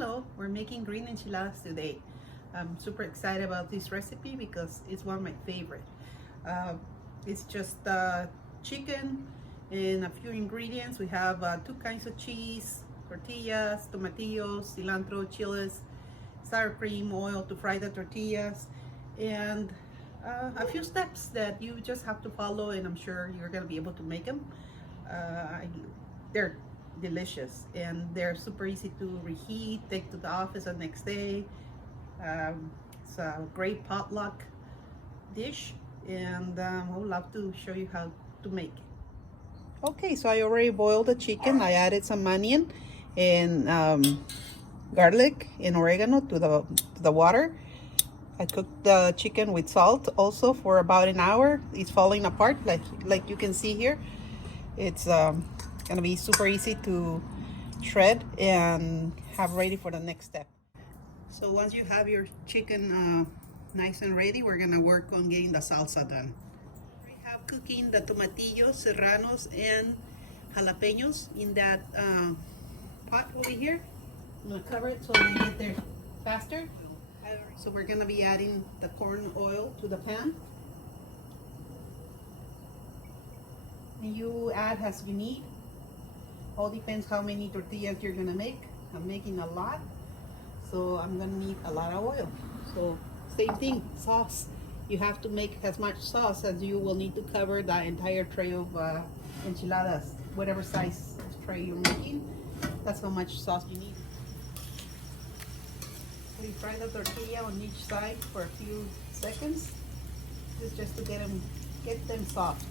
Hello, we're making green enchiladas today. I'm super excited about this recipe because it's one of my favorite. Uh, it's just chicken and a few ingredients. We have two kinds of cheese, tortillas, tomatillos, cilantro, chiles, sour cream, oil to fry the tortillas, and a few steps that you just have to follow, and I'm sure you're gonna be able to make them. They're delicious and they're super easy to reheat, take to the office the next day. It's a great potluck dish, and I would love to show you how to make it. Okay, so I already boiled the chicken. I added some onion and garlic and oregano to the water. I cooked the chicken with salt also for about an hour. It's falling apart like you can see here. It's gonna be super easy to shred and have ready for the next step. So once you have your chicken nice and ready, we're gonna work on getting the salsa done. We have cooking the tomatillos, serranos, and jalapenos in that pot over here. I'm gonna cover it so they get there faster. So we're gonna be adding the corn oil to the pan. And you add as you need. All depends how many tortillas you're gonna make. I'm making a lot, so I'm gonna need a lot of oil. So same thing, sauce. You have to make as much sauce as you will need to cover the entire tray of enchiladas. Whatever size tray you're making, that's how much sauce you need. We fry the tortilla on each side for a few seconds, just to get them soft.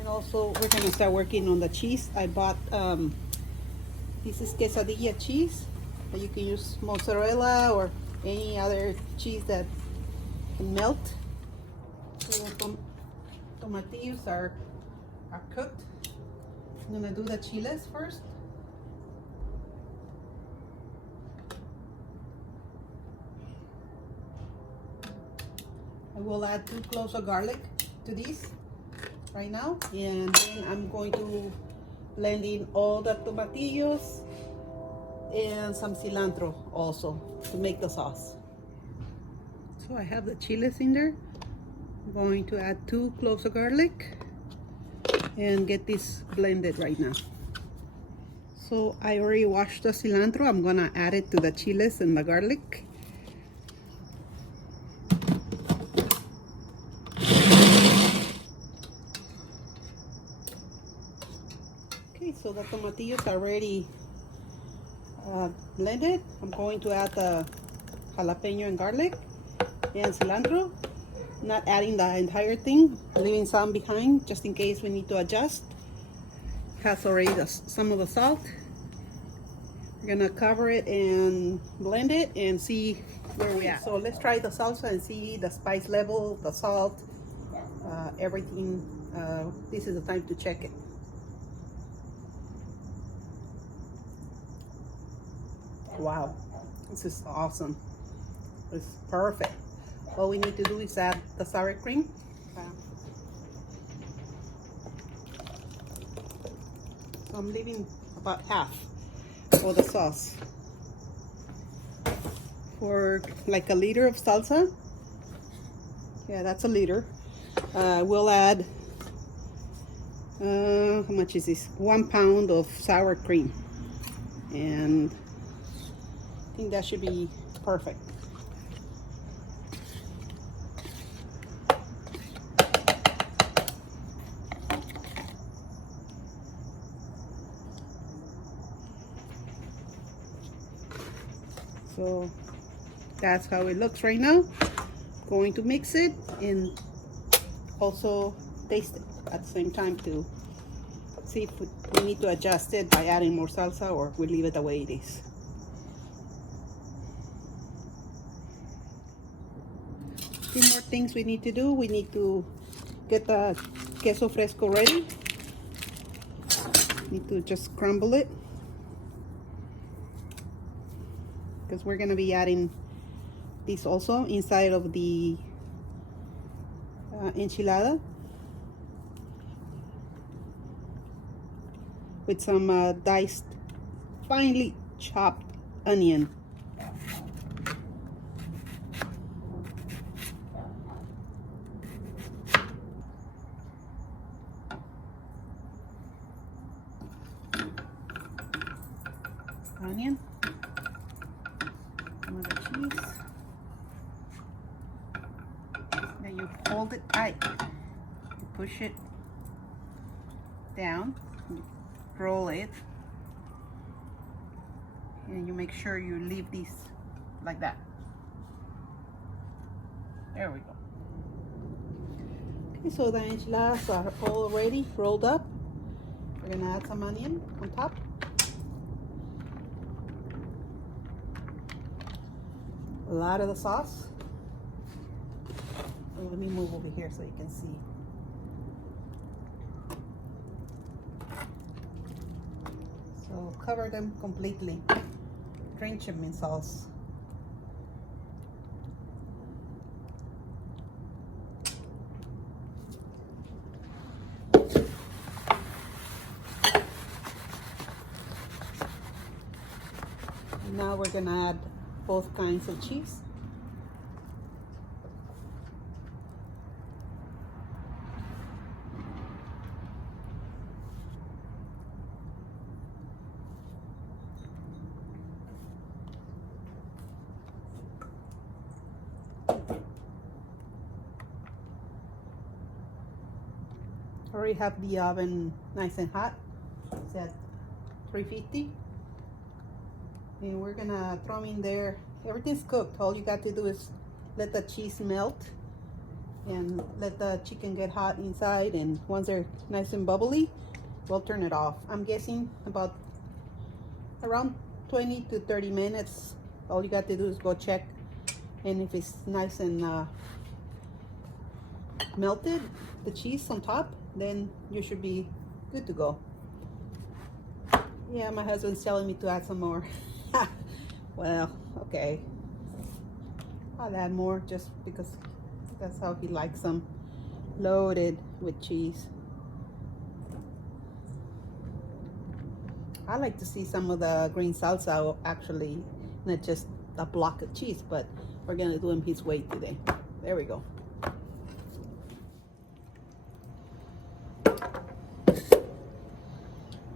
And also we're gonna start working on the cheese. I bought this is quesadilla cheese, but you can use mozzarella or any other cheese that can melt. So tomatillos are cooked. I'm gonna do the chiles first. I will add 2 cloves of garlic to these right now, and then I'm going to blend in all the tomatillos and some cilantro also to make the sauce. So I have the chiles in there. I'm going to add 2 cloves of garlic and get this blended right now. So I already washed the cilantro. I'm gonna add it to the chiles and the garlic. So the tomatillos are already blended. I'm going to add the jalapeno and garlic and cilantro. Not adding the entire thing, leaving some behind just in case we need to adjust. Has already some of the salt. We're gonna cover it and blend it and see where we at. So let's try the salsa and see the spice level, the salt, everything. This is the time to check it. Wow, this is awesome. It's perfect. All we need to do is add the sour cream. So I'm leaving about half for the sauce. For like a liter of salsa, yeah, that's a liter. We'll add, how much is this? 1 pound of sour cream. And I think that should be perfect. So that's how it looks right now. Going to mix it and also taste it at the same time to see if we need to adjust it by adding more salsa or we leave it the way it is. Few more things we need to do. We need to get the queso fresco ready. Need to just crumble it because we're going to be adding this also inside of the enchilada with some diced, finely chopped onion. Onion, some of the cheese. Then you hold it tight. You push it down, you roll it, and you make sure you leave these like that. There we go. Okay, so the enchiladas are already rolled up. We're gonna add some onion on top. A lot of the sauce. Oh, let me move over here so you can see. So cover them completely. Drench them in sauce. And now we're gonna add both kinds of cheese. Already have the oven nice and hot. It's at 350. And we're gonna throw them in there. Everything's cooked. All you got to do is let the cheese melt and let the chicken get hot inside, and once they're nice and bubbly, we'll turn it off. I'm guessing about around 20 to 30 minutes. All you got to do is go check, and if it's nice and melted, the cheese on top, then you should be good to go. Yeah, my husband's telling me to add some more. Well, okay, I'll add more just because that's how he likes them, loaded with cheese. I like to see some of the green salsa actually, not just a block of cheese, but we're gonna do him his way today. There we go.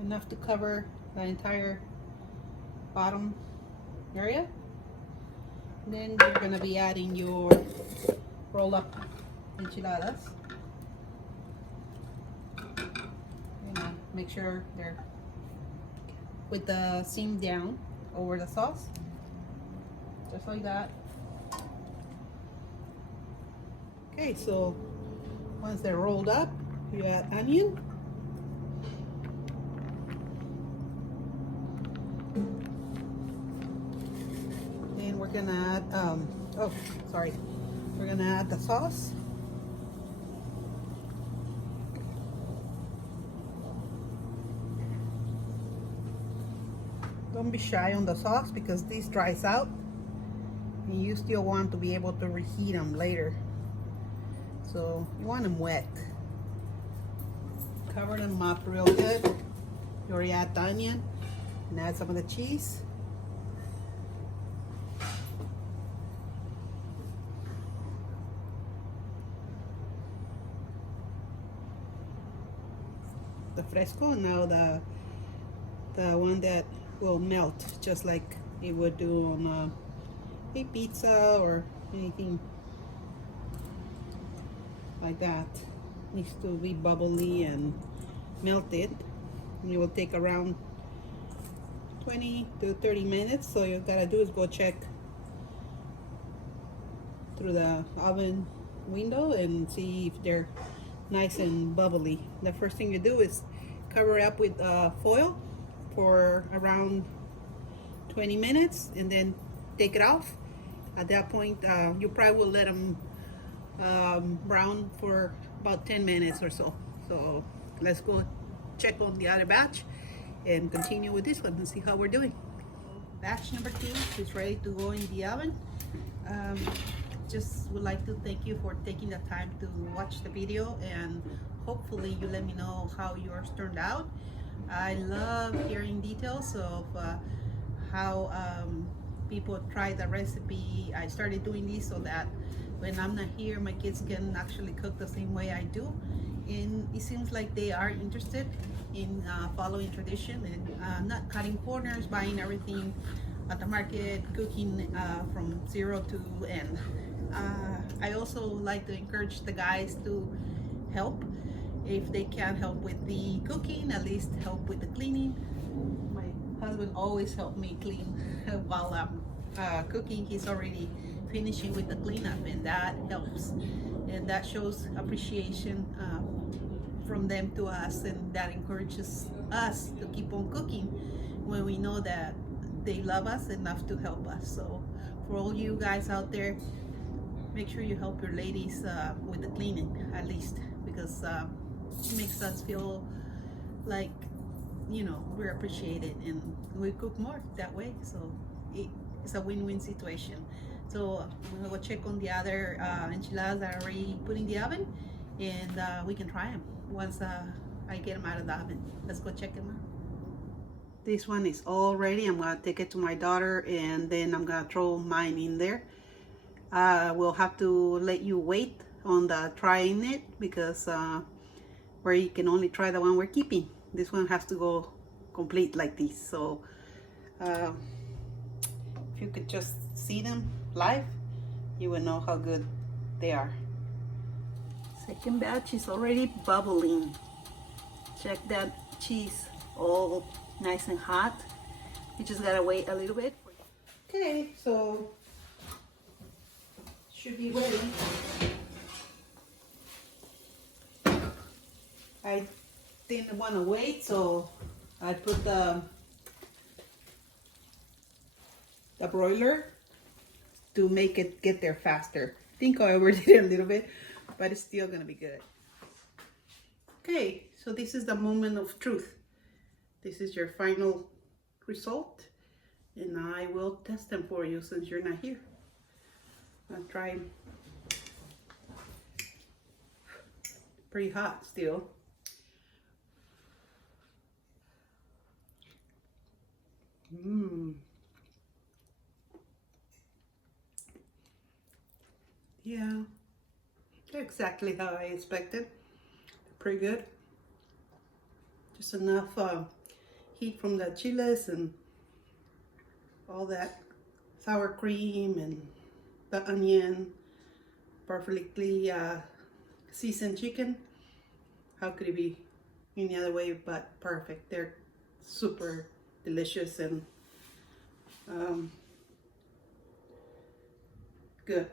Enough to cover the entire bottom area. Then you're gonna be adding your roll up enchiladas. Make sure they're with the seam down over the sauce, just like that. Okay, so once they're rolled up, you add onion. Then we're gonna add, we're gonna add the sauce. Don't be shy on the sauce because this dries out and you still want to be able to reheat them later. So you want them wet. Cover them up real good. You already add the onion and add some of the cheese. The fresco, now the one that will melt just like it would do on a pizza or anything like that. Needs to be bubbly and melted. And it will take around 20 to 30 minutes. So you gotta do is go check through the oven window and see if they're nice and bubbly. The first thing you do is cover up with foil for around 20 minutes and then take it off. At that point, you probably will let them brown for about 10 minutes or so. So let's go check on the other batch and continue with this one and see how we're doing. Batch number 2 is ready to go in the oven. just would like to thank you for taking the time to watch the video, and hopefully you let me know how yours turned out. I love hearing details of how people try the recipe. I started doing this so that when I'm not here, my kids can actually cook the same way I do. And it seems like they are interested in following tradition and not cutting corners, buying everything at the market, cooking from zero to end. I also like to encourage the guys to help. If they can't help with the cooking, at least help with the cleaning. My husband always helped me clean while I'm cooking. He's already finishing with the cleanup, and that helps. And that shows appreciation from them to us, and that encourages us to keep on cooking when we know that they love us enough to help us. So for all you guys out there, make sure you help your ladies with the cleaning at least, because it makes us feel like, you know, we're appreciated and we cook more that way. So it's a win-win situation. So I'm gonna go check on the other enchiladas that are already put in the oven, and we can try them once I get them out of the oven. Let's go check them out. This one is all ready. I'm gonna take it to my daughter, and then I'm gonna throw mine in there. We'll have to let you wait on the trying it, because where you can only try the one we're keeping. This one has to go complete like this. So if you could just see them live, you will know how good they are. Second batch is already bubbling. Check that cheese, all nice and hot. You just gotta wait a little bit. Okay, so should be ready. I didn't want to wait, so I put the broiler to make it get there faster. I think I overdid it a little bit, but it's still gonna be good. Okay, so this is the moment of truth. This is your final result, and I will test them for you since you're not here. I'll try them. Pretty hot still. Yeah, they're exactly how I expected. Pretty good. Just enough heat from the chiles and all that sour cream and the onion, perfectly seasoned chicken. How could it be any other way but perfect? They're super delicious and good.